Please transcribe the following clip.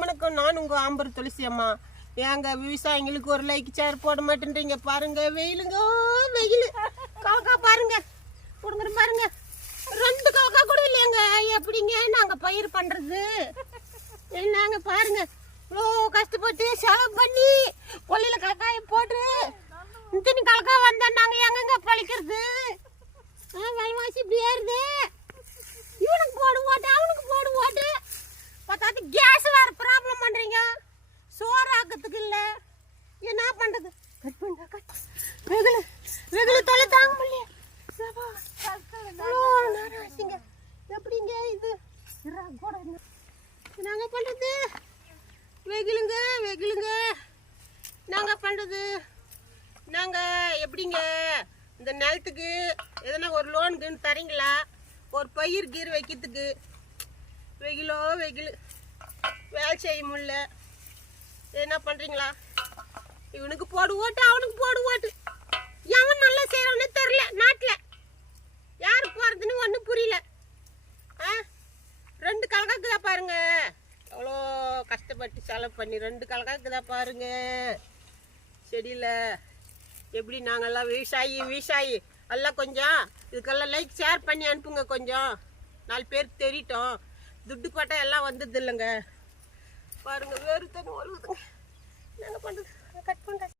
வணக்கம். நான் உங்க ஆம்பர் துளசி அம்மா. ஏங்க விவசாயிங்களுக்கு ஒரு லைக் சேர் போட மாட்டேன்றீங்க பாருங்க. வெயிலுங்க வெயில். கவக்கா பாருங்க கொடுங்க பாருங்க. 2 கவக்கா கூட இல்லையாங்க. எப்படிங்க நாங்க பயிர் பண்றது? என்னங்க பாருங்க, இவ்வளோ கஷ்டப்பட்டு செலவு பண்ணி கொல்லையில கலக்காய போட்டு இத்தனி கலக்கா வந்தா நாங்க எங்கங்க பழிக்கிறது? விலைவாசி இப்படி ஏறுது. இவனுக்கு போடு ஓட்டு, அவனுக்கு போடு ஓட்டு. பார்த்தாது கேஸ் வேற ப்ராப்ளம் பண்றீங்க. சோறு ஆக்கிறதுக்கு இல்ல. என்ன பண்றது? கட் பண்ணா கட். வெகுல தொலை தாங்க முடியல. நாராசிங்க எப்படிங்க இது? நாங்க பண்றது வெகுலுங்க நாங்க பண்றது. நாங்க எப்படிங்க இந்த நிலத்துக்கு எதனா ஒரு லோனுக்குன்னு தரீங்களா? ஒரு பயிர் கீர் வைக்கிறதுக்கு வெயிலோ வெயில், வேலை செய்ய முடியல. என்ன பண்ணுறீங்களா? இவனுக்கு போடு ஓட்டு, அவனுக்கு போடு ஓட்டு. எவன் நல்லா செய்கிறவனே தெரில. நாட்டில் யார் போகிறதுன்னு ஒன்றும் புரியல. 2 கலக்காக்கு தான் பாருங்க. எவ்வளோ கஷ்டப்பட்டு செலவு பண்ணி 2 கலக்காக்கு தான் பாருங்க. செடியில் எப்படி நாங்கள்லாம் விவசாயி எல்லாம் கொஞ்சம் இதுக்கெல்லாம் லைக் ஷேர் பண்ணி அனுப்புங்க. கொஞ்சம் 4 பேருக்கு தெரியட்டும். துட்டு போட்டா எல்லாம் வந்தது இல்லைங்க. பாருங்க வேறு தண்ணி ஒழுகுதுங்க. என்ன பண்ணுறது? கட் பண்ணுறேன்.